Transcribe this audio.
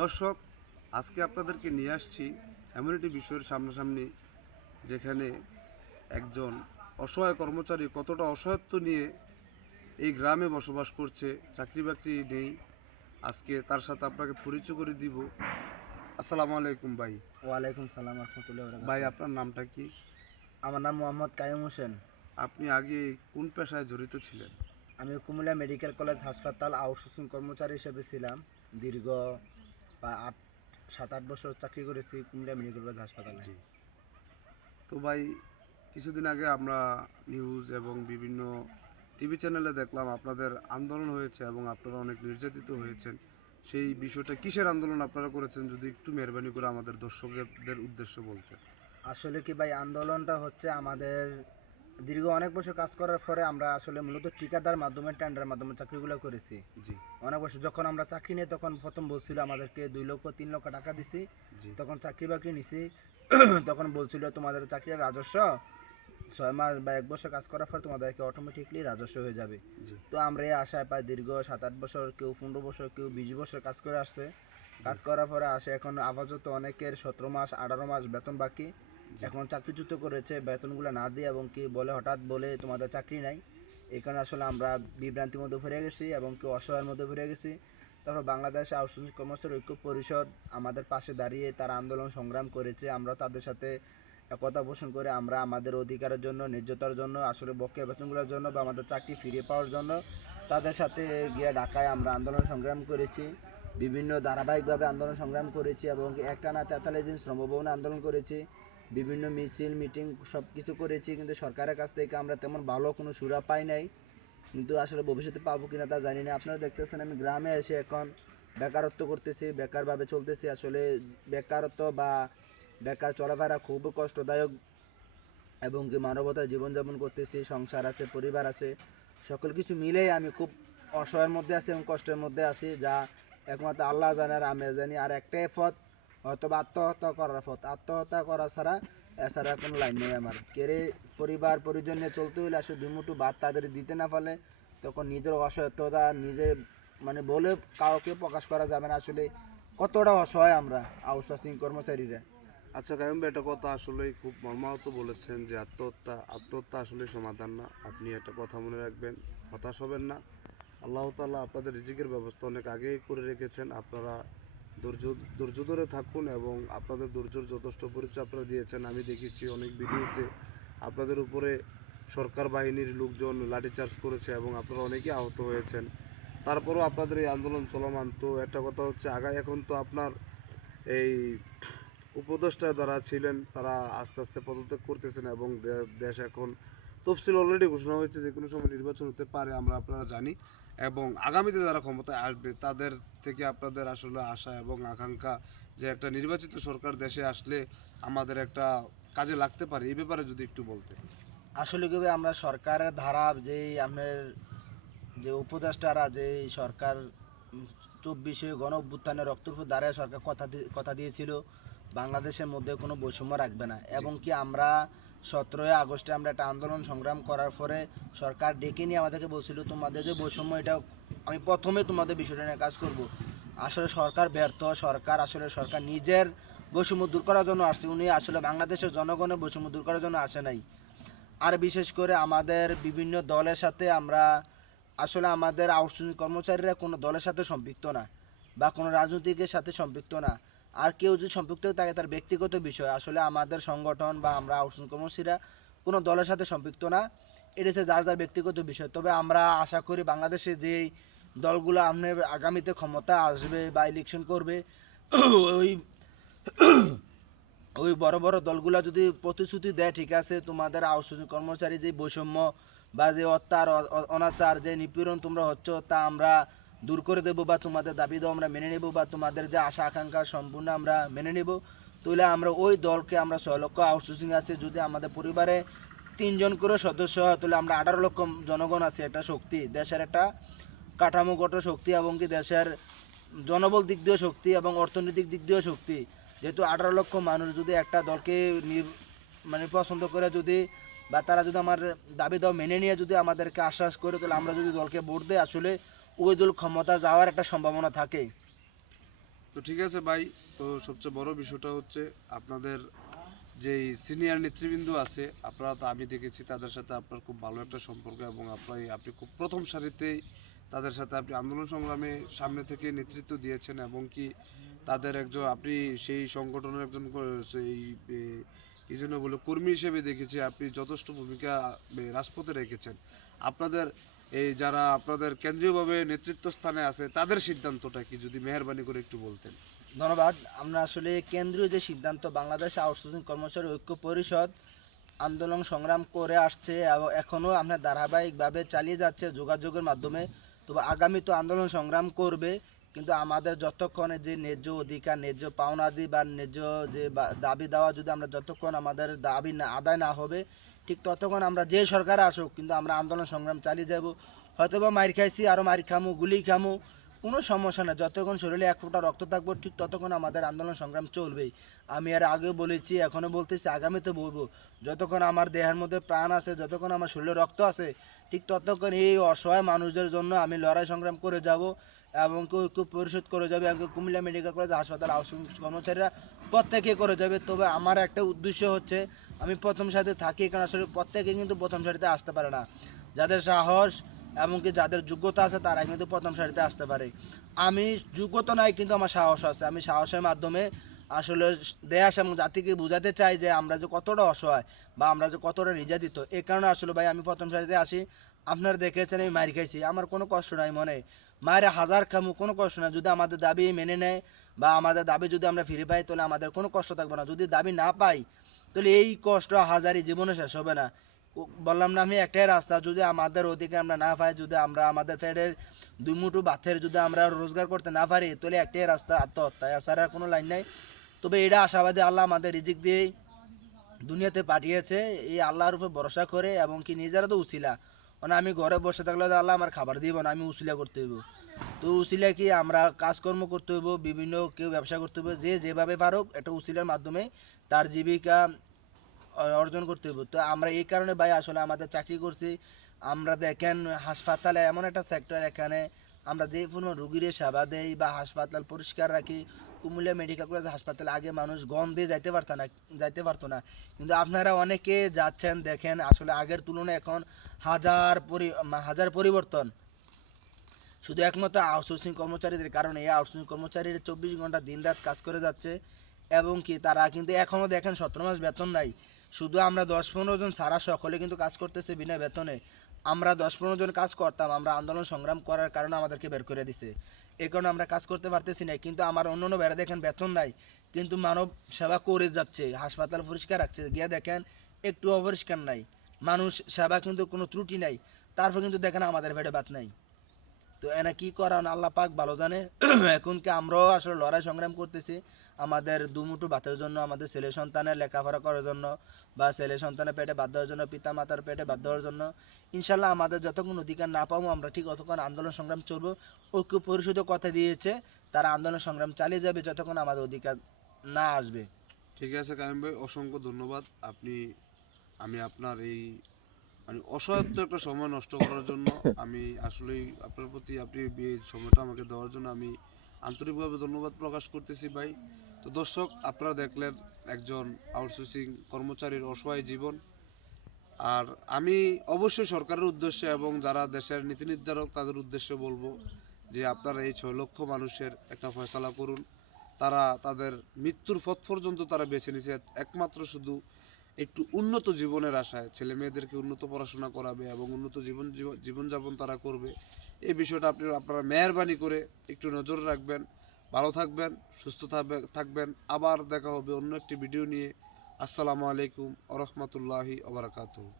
দর্শক, আজকে আপনাদেরকে নিয়ে আসছি এমন একটি বিষয়ের সামনাসামনি, যেখানে একজন অসহায় কর্মচারী কতটা অসহায়ত্ব নিয়ে এই গ্রামে বসবাস করছে, চাকরি বাকরি নেই। আজকে তার সাথে আপনাকে পরিচয় করে দিব। আসসালামু আলাইকুম ভাই। ওয়ালাইকুম সালাম রহমতুল্লাহ ভাই, বারাকাতুহু। আপনার নামটা কি? আমার নাম মোহাম্মদ কাইম হোসেন। আপনি আগে কোন পেশায় জড়িত ছিলেন? আমি কুমিল্লা মেডিকেল কলেজ হাসপাতাল আউটসোর্সিং কর্মচারী হিসেবে ছিলাম। দীর্ঘ 7-8 বছর চাকরি করেছি কুমিল্লা মেডিকেল কলেজ হাসপাতালে। জি। তো ভাই, কিছুদিন আগে আমরা নিউজ এবং বিভিন্ন টিভি চ্যানেলে দেখলাম আপনাদের আন্দোলন হয়েছে এবং আপনারা অনেক নির্যাতিত হয়েছেন। সেই বিষয়টা কিসের আন্দোলন আপনারা করেছেন, যদি একটু মেহরবানি করে আমাদের দর্শকদের উদ্দেশ্যে বলতেন। আসলে কি ভাই, আন্দোলনটা হচ্ছে আমাদের দীর্ঘ অনেক বছর কাজ করার পরে আমরা আসলে মূলত ঠিকাদার মাধ্যমে টেন্ডারের মাধ্যমে চাকরিগুলো করেছি। জি। অনেক বছর যখন আমরা চাকরি নিই তখন প্রথম বলছিল আমাদেরকে 2 লক্ষ 3 লক্ষ টাকা দিছি। জি। তখন চাকরি বাকরি নিছি। তখন বলছিল তোমাদের চাকরির রাজস্ব 6 মাস বা 1 বছর কাজ করার পর তোমাদেরকে অটোমেটিকলি রাজস্ব হয়ে যাবে। জি। তো আমরা এই আশায় প্রায় দীর্ঘ 7-8 বছর, কেউ 15 বছর, কেউ 20 বছর কাজ করে আসছে। কাজ করার পরে আসে এখন আপাতত অনেকের 17 মাস 18 মাস বেতন বাকি। এখন চাকরিচ্যুত করেছে বেতনগুলো না দিয়ে, এবং কি বলে হঠাৎ বলে তোমাদের চাকরি নাই। এই কারণে আসলে আমরা বিভ্রান্তির মধ্যে পড়ে গেছি এবং কেউ অসহায়ের মধ্যে পড়ে গেছি। তারপর বাংলাদেশ আউটসোর্সিং কর্মচারী ঐক্য পরিষদ আমাদের পাশে দাঁড়িয়ে তারা আন্দোলন সংগ্রাম করেছে। আমরা তাদের সাথে একতা পোষণ করে আমরা আমাদের অধিকারের জন্য, ন্যায্যতার জন্য, আসলে বকেয়া বেতনগুলোর জন্য বা আমাদের চাকরি ফিরিয়ে পাওয়ার জন্য তাদের সাথে গিয়ে ঢাকায় আমরা আন্দোলন সংগ্রাম করেছি। বিভিন্ন ধারাবাহিকভাবে আন্দোলন সংগ্রাম করেছি এবং একটানা 43 দিন শ্রমভবনে আন্দোলন করেছি। বিভিন্ন মিছিল মিটিং সব কিছু করেছি, কিন্তু সরকারের কাছ থেকে আমরা তেমন ভালো কোনো সুরা পাই নাই। কিন্তু আসলে ভবিষ্যতে পাবো কিনা তা জানি না। আপনারা দেখতেছেন আমি গ্রামে এসে এখন বেকারত্ব করতেছি, বেকারভাবে চলতেছি। আসলে বেকারত্ব বা বেকার চলাফেরা খুব কষ্টদায়ক, এবং কি মানবতার জীবনযাপন করতেছি, সংসার আছে, পরিবার আছে, সকল কিছু মিলেই আমি খুব অসহায়ের মধ্যে আছি এবং কষ্টের মধ্যে আছি, যা একমাত্র আল্লাহ জানে আর আমি জানি। আর একটাই পথ, হয়তো আত্মহত্যা করার পথ। আত্মহত্যা করা ছাড়া এছাড়া কোনো লাইন নেই আমার। কেড়ে পরিবার পরিজন নিয়ে চলতে হলে আসলে দুমুঠো ভাত তাদের দিতে না পারলে তখন নিজের অসহায়তা নিজে মানে বলে কাউকে প্রকাশ করা যাবে না আসলে কতটা অসহায় আমরা আউটসোর্সিং কর্মচারীরা। আচ্ছা কায়ুম ভাই, একটা কথা আসলেই খুব মর্মাহত বলেছেন যে আত্মহত্যা আসলে সমাধান না। আপনি একটা কথা মনে রাখবেন, হতাশ হবেন না। আল্লাহ তাআলা আপনাদের রিজিকের ব্যবস্থা অনেক আগেই করে রেখেছেন। আপনারা ধৈর্য ধৈর্য ধরে থাকুন এবং আপনাদের ধৈর্যের যথেষ্ট পরিচয় আপনারা দিয়েছেন। আমি দেখেছি অনেক ভিডিওতে আপনাদের উপরে সরকার বাহিনীর লোকজন লাঠিচার্জ করেছে এবং আপনারা অনেকেই আহত হয়েছেন। তারপরেও আপনাদের এই আন্দোলন চলমান। তো একটা কথা হচ্ছে, এখন তো আপনার এই উপদেষ্টা যারা ছিলেন তারা আস্তে আস্তে পদত্যাগ করতেছেন এবং দেশ এখন তফসিল অলরেডি ঘোষণা হয়েছে, যে কোনো সময় নির্বাচন হতে পারে, আমরা আপনারা জানি। এবং আগামীতে যারা ক্ষমতায় আসবে তাদের থেকে আপনাদের আসলে আশা এবং আকাঙ্ক্ষা যে একটা নির্বাচিত সরকার দেশে আসলে আমাদের একটা কাজে লাগতে পারে, এই ব্যাপারে যদি একটু বলতেন। আসলে কি ভাই, আমরা সরকারের ধারা যেই আপনার যে উপদেষ্টারা যে সরকার 24শে গণ অভ্যুত্থানে রক্তরূপ দাঁড়ায় সরকার কথা দিয়েছিল বাংলাদেশের মধ্যে কোনো বৈষম্য রাখবে না, জি। এবং কি আমরা 17ই আগস্টে আমরা একটা আন্দোলন সংগ্রাম করার পরে সরকার ডেকে নিয়ে আমাদেরকে বলছিল তোমাদের যে বৈষম্য, এটা আমি প্রথমে তোমাদের বিষয়টা নিয়ে কাজ করব। আসলে সরকার ব্যর্থ। সরকার নিজের বৈষম্য দূর করার জন্য আসছে, উনি আসলে বাংলাদেশের জনগণের বৈষম্য দূর করার জন্য আসে নাই। আর বিশেষ করে আমাদের বিভিন্ন দলের সাথে আমরা আসলে আমাদের আউটসোর্সিং কর্মচারীরা কোনো দলের সাথে সম্পৃক্ত না বা কোনো রাজনীতিকের সাথে সম্পৃক্ত না। আর কেউ যদি সম্পৃক্ত থাকে তার ব্যক্তিগত বিষয়। আসলে আমাদের সংগঠন বা আমরা আউটসোর্সিং কর্মচারীরা কোনো দলের সাথে সম্পৃক্ত না, এটা হচ্ছে যার যার ব্যক্তিগত বিষয়। তবে আমরা আশা করি বাংলাদেশে যেই দলগুলো আপনার আগামীতে ক্ষমতা আসবে বা ইলেকশন করবে, ওই ওই বড় বড় দলগুলো যদি প্রতিশ্রুতি দেয় ঠিক আছে তোমাদের আউটসোর্সিং কর্মচারী যে বৈষম্য বা যে অনাচার যে নিপীড়ন তোমরা হচ্ছে তা আমরা দূর করে দেবো, বা তোমাদের দাবি দাও আমরা মেনে নেব, বা তোমাদের যে আশা আকাঙ্ক্ষা সম্পূর্ণ আমরা মেনে নেব। তাহলে আমরা ওই দলকে, আমরা 6 লক্ষ আউটসোর্সিং আছে, যদি আমাদের পরিবারে 3 জন করে সদস্য হয় তাহলে আমরা 18 লক্ষ জনগণ আছে, একটা শক্তি, দেশের একটা কাঠামোগত শক্তি এবং কি দেশের জনবল দিক দিয়ে শক্তি এবং অর্থনৈতিক দিক দিয়েও শক্তি। যেহেতু 18 লক্ষ মানুষ যদি একটা দলকে মানে পছন্দ করে, যদি বা তারা যদি আমার দাবি দাও মেনে নিয়ে যদি আমাদেরকে আশ্বাস করে, তাহলে আমরা যদি দলকে ভোট দিই আসলে ওই দল ক্ষমতা যাওয়ার একটা সম্ভাবনা থাকে। তো ঠিক আছে ভাই, তো সবচেয়ে বড় বিষয়টা হচ্ছে আপনাদের যেই সিনিয়র নেতৃবৃন্দ আছে, আপনারা তো আমি দেখেছি তাদের সাথে আপনার খুব ভালো একটা সম্পর্ক, এবং আপনি খুব প্রথম সারিতেই তাদের সাথে আপনি আন্দোলন সংগ্রামে সামনে থেকে নেতৃত্ব দিয়েছেন, এবং কি তাদের একজন আপনি সেই সংগঠনের একজন সেই কি যেন বলে কর্মী হিসেবে দেখেছি আপনি যথেষ্ট ভূমিকা রাজপথে রেখেছেন। আপনাদের এই যারা আপনাদের কেন্দ্রীয়ভাবে নেতৃত্ব স্থানে আছে তাদের সিদ্ধান্তটা কি যদি মেহেরবানি করে একটু বলতেন। ধন্যবাদ। আমরা আসলে কেন্দ্রীয় যে সিদ্ধান্ত, বাংলাদেশ আউটসোর্সিং কর্মচারী ঐক্য পরিষদ আন্দোলন সংগ্রাম করে আসছে এবং এখনও আমরা ধারাবাহিকভাবে চালিয়ে যাচ্ছে যোগাযোগের মাধ্যমে। তবে আগামী তো আন্দোলন সংগ্রাম করবে, কিন্তু আমাদের যতক্ষণে যে ন্যায্য অধিকার, ন্যায্য পাওনাদি বা ন্যায্য যে দাবি দেওয়া যদি আমরা যতক্ষণ আমাদের দাবি না আদায় না হবে, ঠিক ততক্ষণ আমরা যে সরকার আসুক কিন্তু আমরা আন্দোলন সংগ্রাম চালিয়ে যাব। হয়তো বা মার খাইছি, আরও মার খামু, গুলি খামু, কোনো সমস্যা না। যতক্ষণ শরীরে এক ফোঁটা রক্ত থাকবো ঠিক ততক্ষণ আমাদের আন্দোলন সংগ্রাম চলবেই। আমি এর আগেও বলেছি, এখনও বলতেছি, আগামীতে বলবো, যতক্ষণ আমার দেহের মধ্যে প্রাণ আছে, যতক্ষণ আমার শরীরে রক্ত আছে, ঠিক ততক্ষণ এই অসহায় মানুষদের জন্য আমি লড়াই সংগ্রাম করে যাব এবং ঐক্য পরিশোধ করে যাবে। এবং কুমিল্লা মেডিকেল কলেজ হাসপাতাল আউটসোর্সিং কর্মচারীরা প্রত্যেকে করে যাবে। তবে আমার একটা উদ্দেশ্য হচ্ছে, আমি প্রথম সারিতে থাকি, কারণ আসলে প্রত্যেকে কিন্তু প্রথম সারিতে আসতে পারে না। যাদের সাহস এমনকি যাদের যোগ্যতা আছে তারা কিন্তু প্রথম সারিতে আসতে পারে। আমি যোগ্যতা নাই কিন্তু আমার সাহস আছে। আমি সাহসের মাধ্যমে আসলে দেশ এবং জাতিকে বোঝাতে চাই যে আমরা যে কতটা অসহায় বা আমরা যে কতটা নির্যাতিত। এই কারণে আসলে ভাই আমি প্রথম সারিতে আসি। আপনারা দেখেছেন আমি মার খাইছি, আমার কোনো কষ্ট নাই মনে। মায়ের হাজার খামু, কোনো কষ্ট নাই। যদি আমাদের দাবি মেনে নেয় বা আমাদের দাবি যদি আমরা ফিরে পাই তাহলে আমাদের কোনো কষ্ট থাকবে না। যদি দাবি না পাই তাহলে এই কষ্ট হাজারই জীবনে শেষ হবে না। বললাম না আমি, একটাই রাস্তা, যদি আমাদের অধিকার আমরা না পাই, যদি আমরা আমাদের পেটের দুই মুঠো ভাতের যদি আমরা রোজগার করতে না পারি, তাহলে একটাই রাস্তা, আত্মহত্যা, এছাড়া আর কোনো লাইন নাই। তবে এটা আশাবাদী, আল্লাহ আমাদের রিজিক দিয়েই দুনিয়াতে পাঠিয়েছে, এই আল্লাহর উপর ভরসা করে, এবং কি নিজেরা তো উছিলা, মানে আমি ঘরে বসে থাকলে তো আল্লাহ আমার খাবার দিব না, আমি উছিলা করতে হইব। তো উছিলা কি আমরা কাজকর্ম করতে হইব, বিভিন্ন কেউ ব্যবসা করতে হইব, যে যেভাবে পারুক একটা উছিলার মাধ্যমে তার জীবিকা অর্জন করতে হবে। তো আমরা এই কারণে ভাই আসলে আমাদের চাকরি করছি। আমরা দেখেন হাসপাতালে এমন একটা সেক্টর, এখানে আমরা যে কোনো রুগীর সেবা দেই বা হাসপাতাল পরিষ্কার রাখি। কুমিল্লা মেডিকেল কলেজ হাসপাতালে আগে মানুষ গন্ধে যাইতে পারতো না, কিন্তু আপনারা অনেকে যাচ্ছেন, দেখেন আসলে আগের তুলনায় এখন হাজার পরিবর্তন। শুধু একমাত্র আউটসোর্সিং কর্মচারীদের কারণে। এই আউটসোর্সিং কর্মচারীরা 24 ঘন্টা দিন রাত কাজ করে যাচ্ছে, এবং কি তারা কিন্তু এখনও দেখেন 17 মাস বেতন নাই। শুধু আমরা 10-15 জন সারা সকলে কিন্তু কাজ করতেছে বিনা বেতনে। আমরা 10-15 জন কাজ করতাম, আমরা আন্দোলন সংগ্রাম করার কারণে আমাদেরকে বের করে দিছে, এই কারণে আমরা কাজ করতে পারতেছি না। কিন্তু আমার অন্য বেড়া দেখেন বেতন নাই, কিন্তু মানব সেবা করে যাচ্ছে, হাসপাতাল পরিষ্কার রাখছে, গিয়ে দেখেন একটু অপরিষ্কার নাই, মানুষ সেবা কিন্তু কোনো ত্রুটি নাই, তারপর কিন্তু দেখেন আমাদের পেটে ভাত নাই। তো এনা কি করা আল্লাহ পাক ভালো জানে। এখন কি আমরাও আসলে লড়াই সংগ্রাম করতেছি আমাদের দুমুঠো ভাতের জন্য, আমাদের ছেলে সন্তানের লেখাপড়া করার জন্য, বা ছেলে সন্তানের পেটে বাদ দেওয়ার জন্য, পিতা মাতার পেটে বাদ দেওয়ার জন্য। ইনশাল্লাহ আমাদের যতক্ষণ অধিকার না পাবো আমরা ঠিক ততক্ষণ আন্দোলন সংগ্রাম চলবো। ঐক্য পরিষদও কথা দিয়েছে তারা আন্দোলন সংগ্রাম চালিয়ে যাবে যতক্ষণ আমাদের অধিকার না আসবে। ঠিক আছে কাইম ভাই, অসংখ্য ধন্যবাদ। আমি আপনার এই মানে অসহায়ত্ব একটা সময় নষ্ট করার জন্য আমি আসলেই আপনার প্রতি আপনি এই সময়টা আমাকে দেওয়ার জন্য আমি আন্তরিকভাবে ধন্যবাদ প্রকাশ করতেছি ভাই। তো দর্শক, আপনারা দেখলেন একজন আউটসোর্সিং কর্মচারীর অসহায় জীবন। আর আমি অবশ্যই সরকারের উদ্দেশ্যে এবং যারা দেশের নীতি নির্ধারক তাদের উদ্দেশ্যে বলবো যে আপনারা এই 6 লক্ষ মানুষের একটা ফয়সালা করুন। তারা তাদের মৃত্যুর পথ পর্যন্ত তারা বেছে নিয়েছে একমাত্র শুধু একটু উন্নত জীবনের আশায়, ছেলে মেয়েদেরকে উন্নত পড়াশোনা করাবে এবং উন্নত জীবনযাপন তারা করবে। এই বিষয়টা আপনারা মেহেরবানি করে একটু নজর রাখবেন। ভালো থাকবেন, সুস্থ থাকবেন। আবার দেখা হবে অন্য একটি ভিডিও নিয়ে। আসসালামু আলাইকুম ওয়া রাহমাতুল্লাহি ওয়া বারাকাতুহু।